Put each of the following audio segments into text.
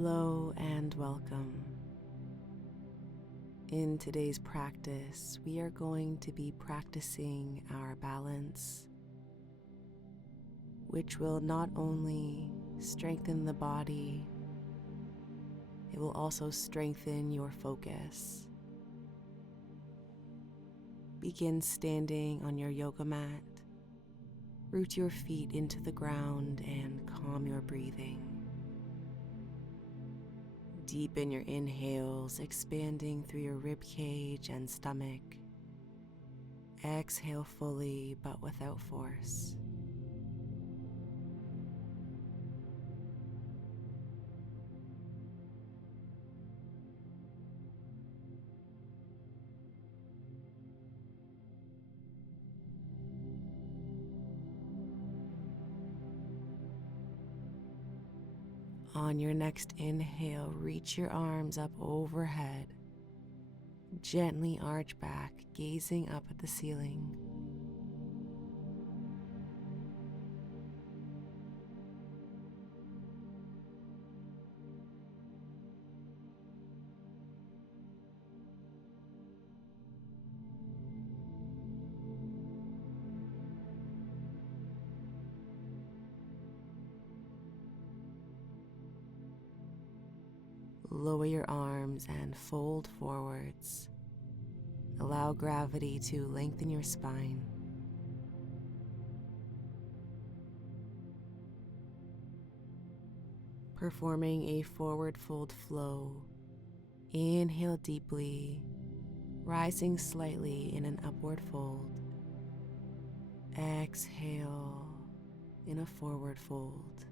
Hello and welcome. In today's practice, we are going to be practicing our balance, which will not only strengthen the body, it will also strengthen your focus. Begin standing on your yoga mat. Root your feet into the ground and calm your breathing. Deepen your inhales, expanding through your rib cage and stomach. Exhale fully but without force. On your next inhale, reach your arms up overhead. Gently arch back, gazing up at the ceiling. Lower your arms and fold forwards. Allow gravity to lengthen your spine. Performing a forward fold flow. Inhale deeply, rising slightly in an upward fold. Exhale in a forward fold.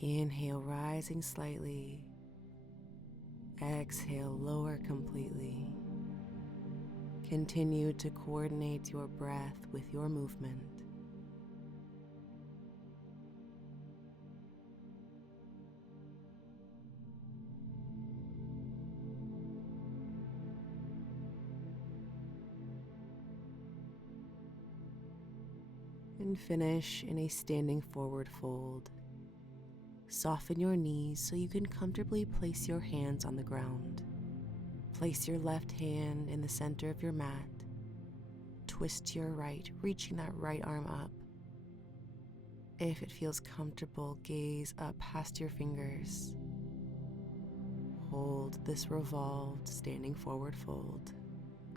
Inhale, rising slightly. Exhale, lower completely. Continue to coordinate your breath with your movement. And finish in a standing forward fold. Soften your knees so you can comfortably place your hands on the ground. Place your left hand in the center of your mat. Twist to your right, reaching that right arm up. If it feels comfortable, gaze up past your fingers. Hold this revolved standing forward fold.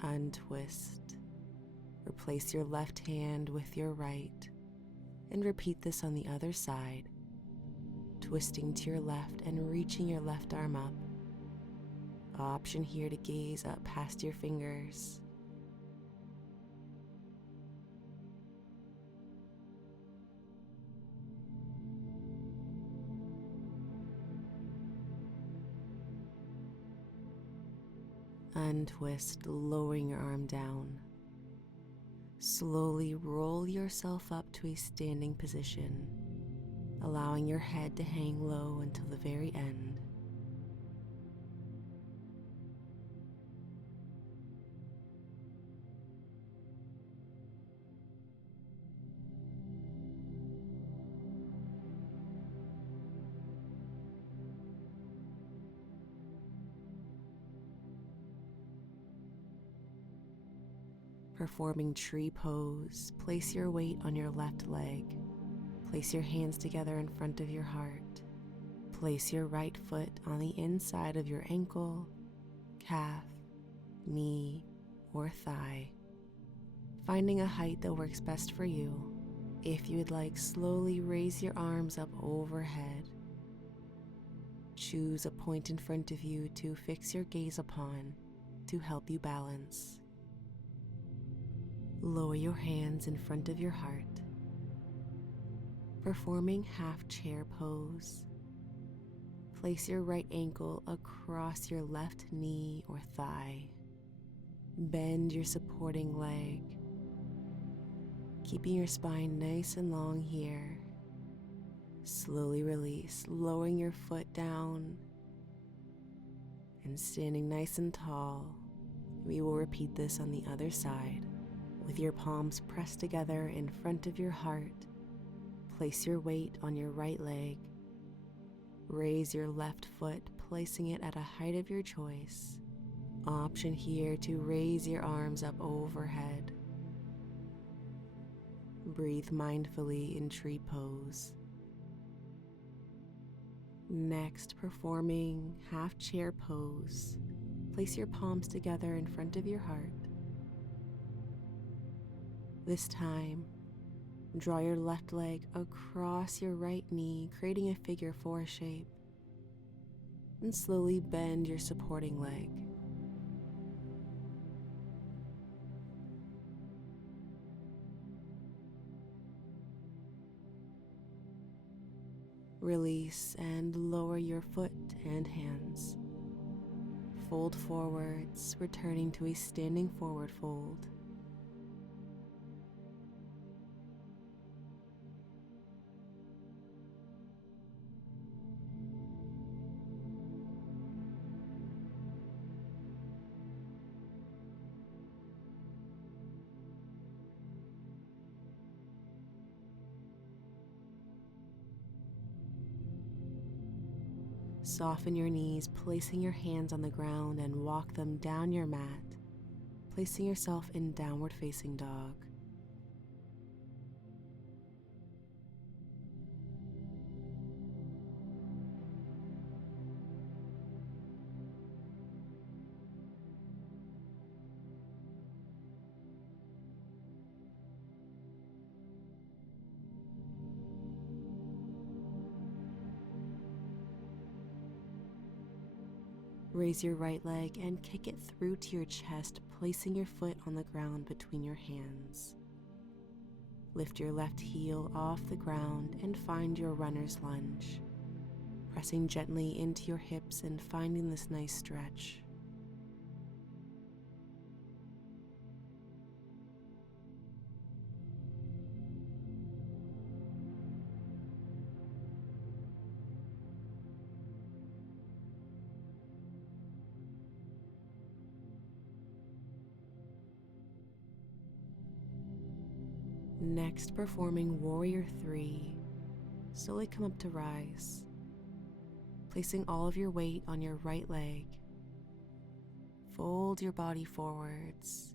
Untwist. Replace your left hand with your right, and repeat this on the other side. Twisting to your left and reaching your left arm up. Option here to gaze up past your fingers. Untwist, lowering your arm down. Slowly roll yourself up to a standing position, allowing your head to hang low until the very end. Performing tree pose, place your weight on your left leg. Place your hands together in front of your heart. Place your right foot on the inside of your ankle, calf, knee, or thigh, finding a height that works best for you. If you would like, slowly raise your arms up overhead. Choose a point in front of you to fix your gaze upon to help you balance. Lower your hands in front of your heart. Performing half chair pose. Place your right ankle across your left knee or thigh. Bend your supporting leg, keeping your spine nice and long here. Slowly release, lowering your foot down and standing nice and tall. We will repeat this on the other side. With your palms pressed together in front of your heart, place your weight on your right leg. Raise your left foot, placing it at a height of your choice. Option here to raise your arms up overhead. Breathe mindfully in tree pose. Next, performing half chair pose. Place your palms together in front of your heart. This time, draw your left leg across your right knee, creating a figure 4 shape, and slowly bend your supporting leg. Release and lower your foot and hands. Fold forwards, returning to a standing forward fold. Soften your knees, placing your hands on the ground and walk them down your mat, placing yourself in downward facing dog. Raise your right leg and kick it through to your chest, placing your foot on the ground between your hands. Lift your left heel off the ground and find your runner's lunge, pressing gently into your hips and finding this nice stretch. Next, performing Warrior 3, slowly come up to rise, placing all of your weight on your right leg. Fold your body forwards,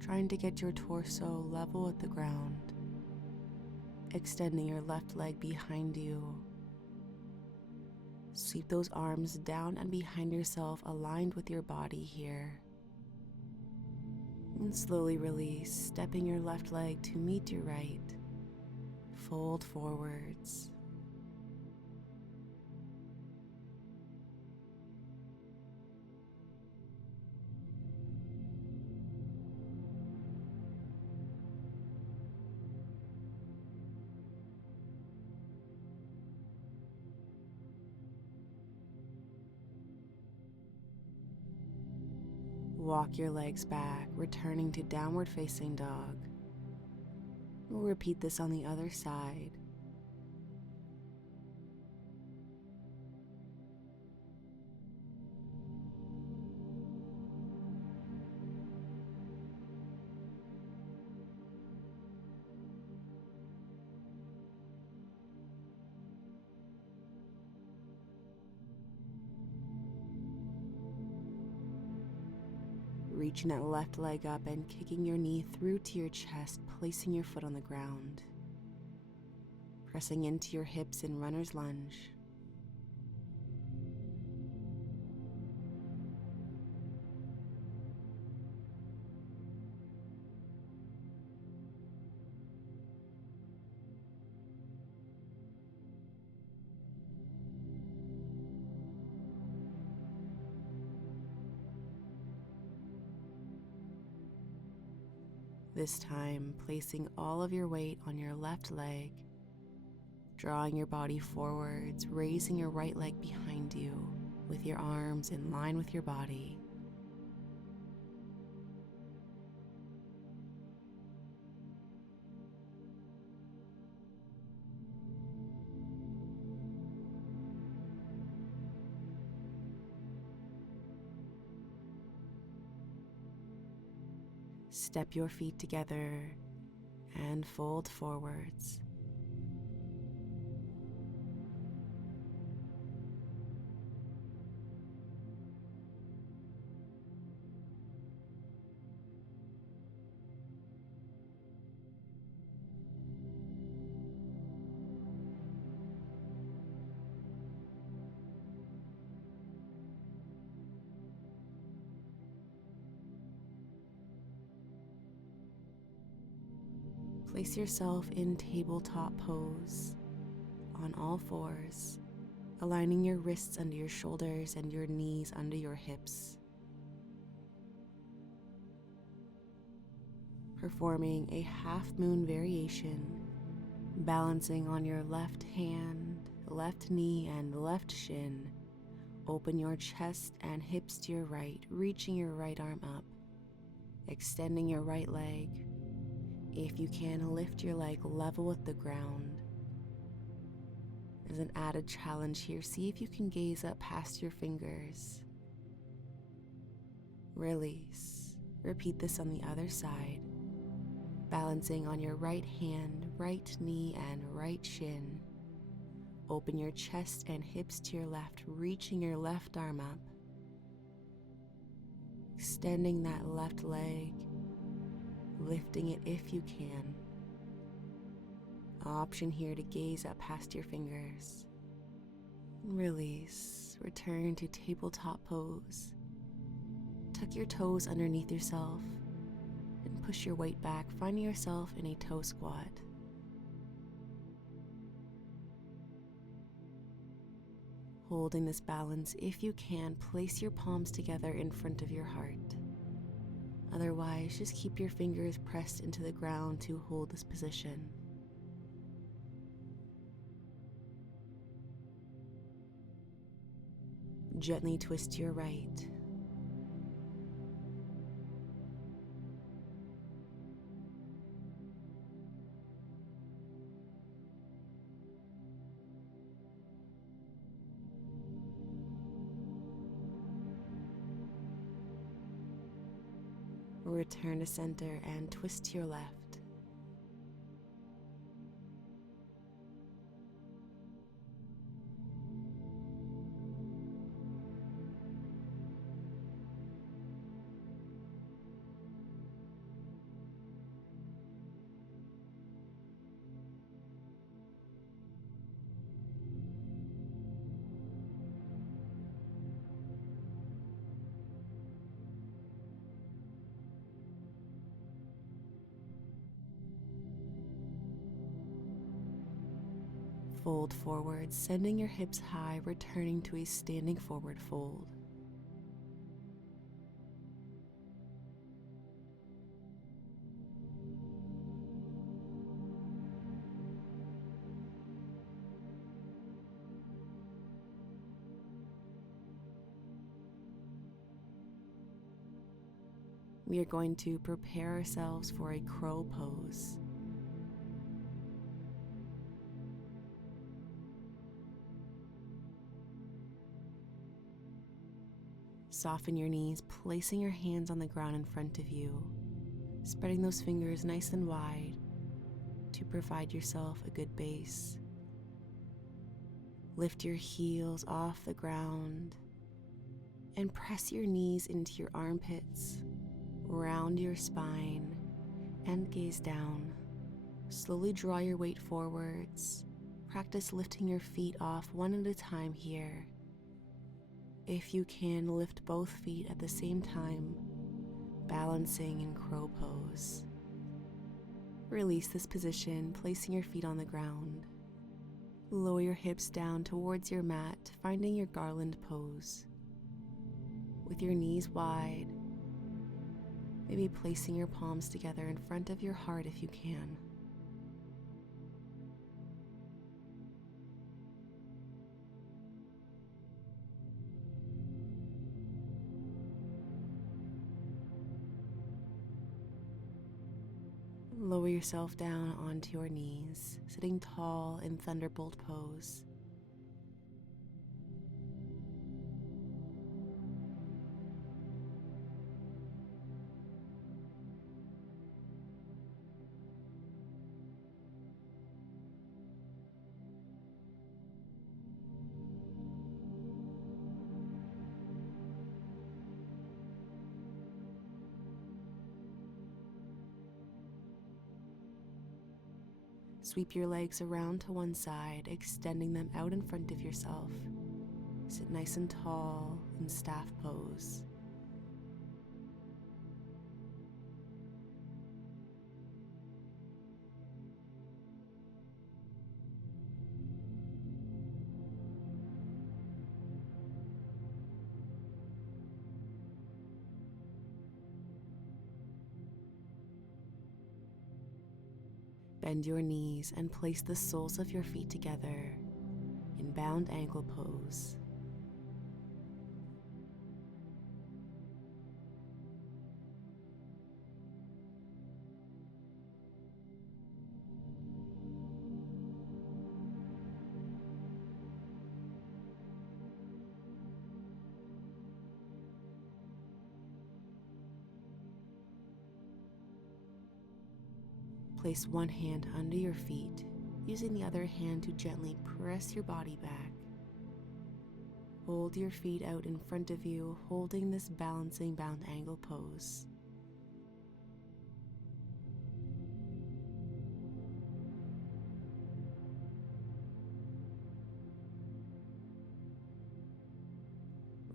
trying to get your torso level with the ground, extending your left leg behind you. Sweep those arms down and behind yourself, aligned with your body here. And slowly release, stepping your left leg to meet your right. Fold forwards. Walk your legs back, returning to downward facing dog. We'll repeat this on the other side. Reaching that left leg up and kicking your knee through to your chest, placing your foot on the ground. Pressing into your hips in runner's lunge. This time, placing all of your weight on your left leg, drawing your body forwards, raising your right leg behind you with your arms in line with your body. Step your feet together and fold forwards. Place yourself in tabletop pose on all fours, aligning your wrists under your shoulders and your knees under your hips. Performing a half moon variation, balancing on your left hand, left knee, and left shin. Open your chest and hips to your right, reaching your right arm up, extending your right leg. If you can, lift your leg level with the ground. As an added challenge here, see if you can gaze up past your fingers. Release. Repeat this on the other side. Balancing on your right hand, right knee, and right shin. Open your chest and hips to your left, reaching your left arm up. Extending that left leg, lifting it if you can. Option here to gaze up past your fingers. Release. Return to tabletop pose. Tuck your toes underneath yourself and push your weight back, finding yourself in a toe squat. Holding this balance, if you can, place your palms together in front of your heart. Otherwise, just keep your fingers pressed into the ground to hold this position. Gently twist to your right. Return to center and twist to your left. Fold forward, sending your hips high, returning to a standing forward fold. We are going to prepare ourselves for a crow pose. Soften your knees, placing your hands on the ground in front of you, spreading those fingers nice and wide to provide yourself a good base. Lift your heels off the ground and press your knees into your armpits, round your spine, and gaze down. Slowly draw your weight forwards. Practice lifting your feet off one at a time here. If you can, lift both feet at the same time, balancing in crow pose. Release this position, placing your feet on the ground. Lower your hips down towards your mat, finding your garland pose. With your knees wide, maybe placing your palms together in front of your heart if you can. Lower yourself down onto your knees, sitting tall in thunderbolt pose. Sweep your legs around to one side, extending them out in front of yourself. Sit nice and tall in staff pose. Bend your knees and place the soles of your feet together in bound ankle pose. Place one hand under your feet, using the other hand to gently press your body back. Hold your feet out in front of you, holding this balancing bound angle pose.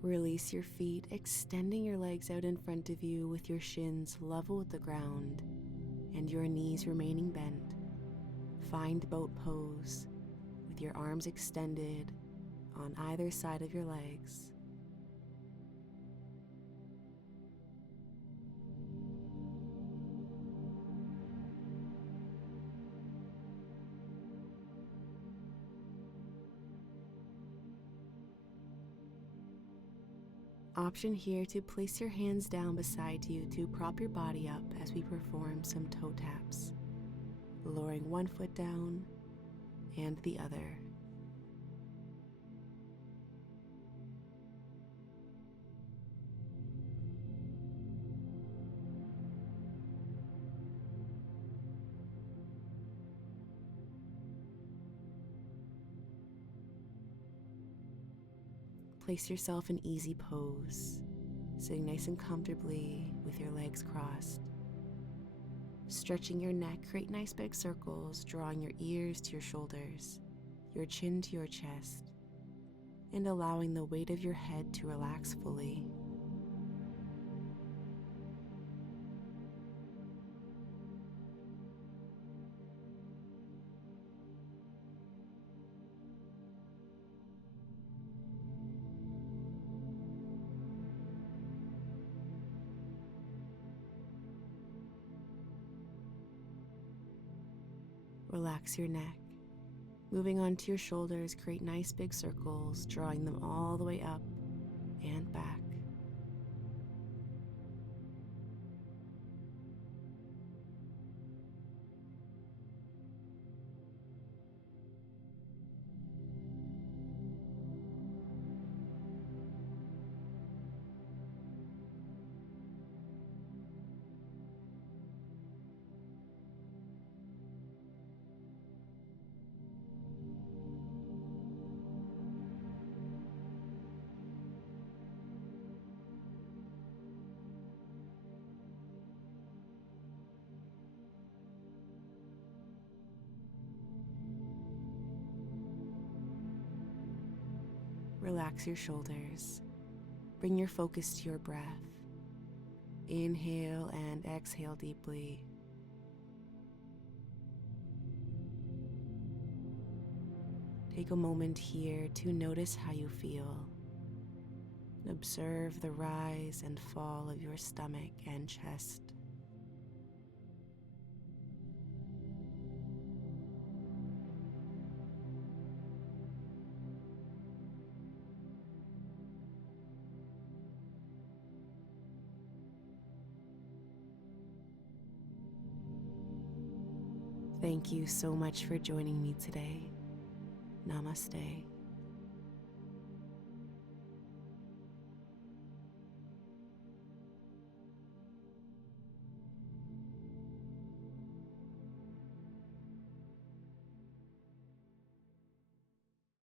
Release your feet, extending your legs out in front of you with your shins level with the ground and your knees remaining bent. Find boat pose with your arms extended on either side of your legs. Option here to place your hands down beside you to prop your body up as we perform some toe taps, lowering one foot down and the other. Place yourself in easy pose, sitting nice and comfortably with your legs crossed. Stretching your neck, create nice big circles, drawing your ears to your shoulders, your chin to your chest, and allowing the weight of your head to relax fully. Relax your neck. Moving on to your shoulders, create nice big circles, drawing them all the way up and back. Relax your shoulders. Bring your focus to your breath. Inhale and exhale deeply. Take a moment here to notice how you feel. Observe the rise and fall of your stomach and chest. Thank you so much for joining me today. Namaste.